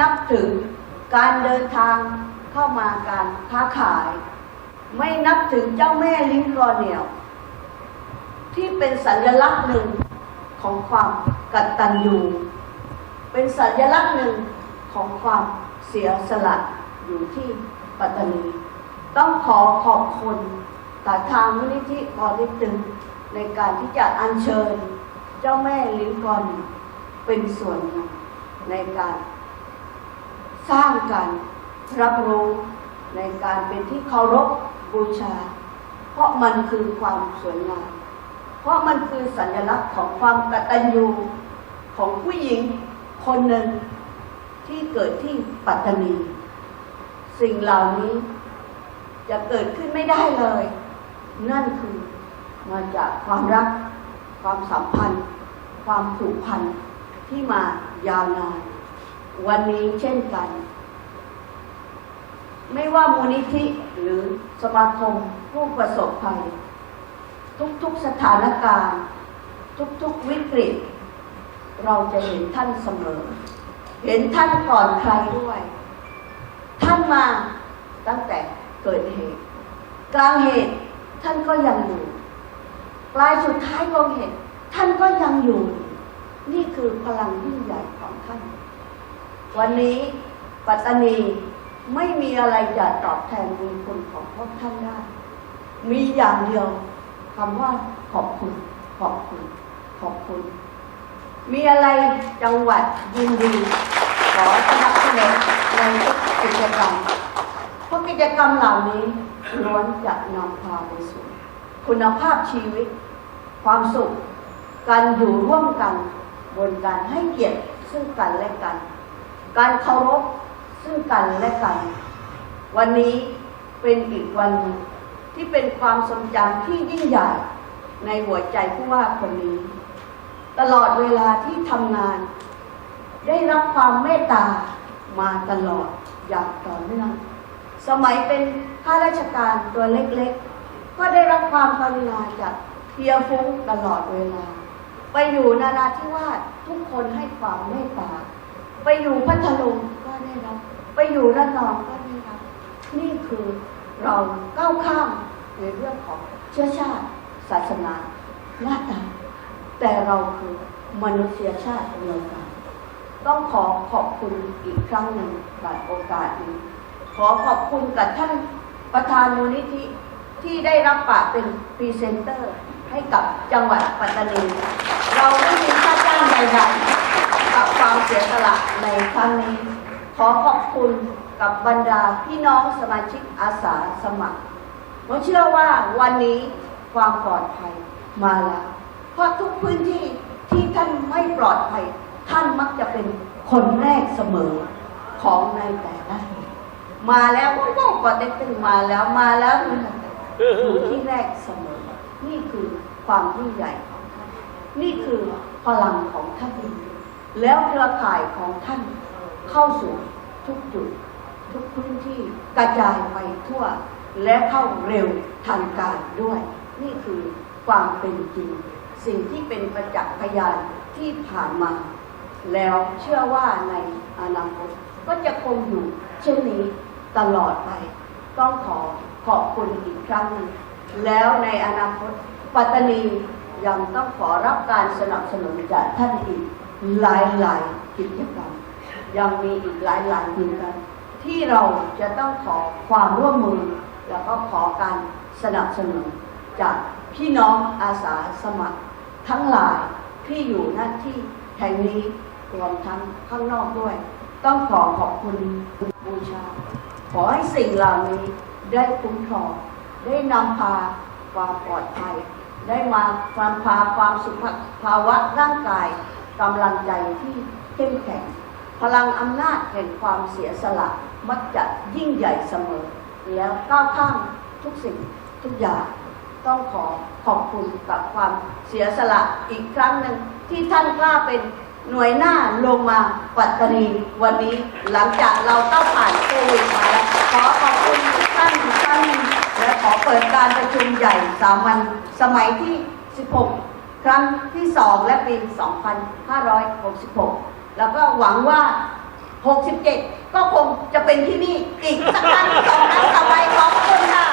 นับถึงการเดินทางเข้ามาการค้าขาย ไม่นับถึงเจ้าแม่ลิงกอเนียลที่เป็นสัญลักษณ์หนึ่งของความกตัญญูเป็นสัญลักษณ์หนึ่งของความเสียสละอยู่ที่ปัตตานี ต้องขอขอบคุณแต่ทางมูลนิธิปอเลิตึงในการที่จะอัญเชิญเจ้าแม่ลิงกอนเป็นส่วนหนึ่งในการ สร้างการรับรู้ในการเป็นที่เคารพบูชา เพราะมันคือความสวยงาม เพราะมันคือสัญลักษณ์ของความกตัญญูของผู้หญิงคนหนึ่งที่เกิดที่ปัตตานี สิ่งเหล่านี้จะเกิดขึ้นไม่ได้เลย นั่นคือมาจากความรัก ความสัมพันธ์ ความผูกพันที่มายาวนาน วันนี้เช่นกัน ไม่ว่ามูลนิธิหรือสมาคมผู้ประสบภัย ทุกๆสถานการณ์ ทุกๆวิกฤต เราจะเห็นท่านเสมอ เห็นท่านก่อนใครด้วย ท่านมาตั้งแต่เกิดเหตุ กลางเหตุท่านก็ยังอยู่ปลายสุดท้ายของเหตุท่านก็ยังอยู่ นี่คือพลังยิ่งใหญ่ของท่าน วันนี้ปัตตานีไม่มีอะไรจะตอบแทนบุญคุณของพวกท่านได้ มีอย่างเดียวคำว่าขอบคุณ ขอบคุณ ขอบคุณ มีอะไรจังหวัดยินดี ขอสนับสนุนในทุกกิจกรรมเพราะกิจกรรมเหล่านี้ล้วนจะนำพาไปสู่คุณภาพชีวิต ความสุข การอยู่ร่วมกัน บนการให้เกียรติซึ่งกันและกัน การเคารพซึ่งกันและกัน วันนี้เป็นอีกวันที่เป็นความทรงจำที่ยิ่งใหญ่ในหัวใจผู้ว่าคนนี้ ตลอดเวลาที่ทำงาน ได้รับความเมตตามาตลอดอย่างต่อเนื่องสมัยเป็นข้าราชการตัวเล็กๆ ก็ได้รับความกรุณาจากเพียฟุ้งตลอดเวลา ไปอยู่นาราธิวาสทุกคนให้ความเมตตา ไปอยู่พัทลุงก็ได้รับ ไปอยู่ระนองก็ได้รับ นี่คือเราก้าวข้ามในเรื่องของเชื้อชาติ ศาสนาหน้าตาแต่เราคือมนุษยชาติเดียวกัน ต้องขอขอบคุณอีกครั้งหนึ่งในโอกาสนี้ ขอขอบคุณกับท่านประธานมูลนิธิที่ได้รับปากเป็นพรีเซนเตอร์ให้กับจังหวัดปัตตานี เราไม่มีค่าจ้างใดๆ กับความเสียสละในครั้งนี้ ขอขอบคุณกับบรรดาพี่น้องสมาชิกอาสาสมัครผมเชื่อว่าวันนี้ความปลอดภัยมาแล้ว เพราะทุกพื้นที่ที่ท่านไม่ปลอดภัย ท่านมักจะเป็นคนแรกเสมอของในแต่ละเหตุมาแล้วก็ต้องปฏิตึงมาแล้วมาแล้วอยู่ที่แรกเสมอ นี่คือความยิ่งใหญ่ของท่าน นี่คือพลังของท่าน แล้วเครือข่ายของท่านเข้าสู่ทุกจุด ทุกพื้นที่กระจายไปทั่ว และเข้าเร็วทันการด้วย นี่คือความเป็นจริง สิ่งที่เป็นประจักษ์พยานที่ผ่านมา แล้วเชื่อว่าในอนาคตก็จะคงอยู่เช่นนี้ตลอดไป ต้องขอขอบคุณอีกครั้งหนึ่งแล้วในอนาคตปัตตานียังต้องขอรับการสนับสนุนจากท่านอีก หลายหลายกิจกรรมยังมีอีกหลายหลายกิจกรรมที่เราจะต้องขอความร่วมมือ แล้วก็ขอการสนับสนุนจากพี่น้องอาสาสมัคร ทั้งหลายที่อยู่หน้าที่แห่งนี้รวมทั้งข้างนอกด้วย ต้องขอขอบคุณบูชา ขอให้สิ่งเหล่านี้ได้คุ้มครองได้นำพาความปลอดภัย ได้มาความพาความสุขภาวะร่างกาย กำลังใจที่เข้มแข็ง พลังอำนาจแห่งความเสียสละมักจะยิ่งใหญ่เสมอ แล้วก้าวข้ามทุกสิ่งทุกอย่างต้องขอขอบคุณกับความเสียสละอีกครั้งหนึ่งที่ท่านกล้าเป็นหน่วยหน้าลงมาปัตตานีวันนี้หลังจากเราต้องผ่านโควิดมาแล้วขอขอบคุณทุกท่านอีกครั้งหนึ่งและขอเปิดการประชุมใหญ่สามัญสมัยที่ 16 ครั้งที่สองและปี 2566 แล้วก็หวังว่า 67 ก็คงจะเป็นที่นี่อีกสักครั้งสองครั้งต่อไปขอบคุณค่ะ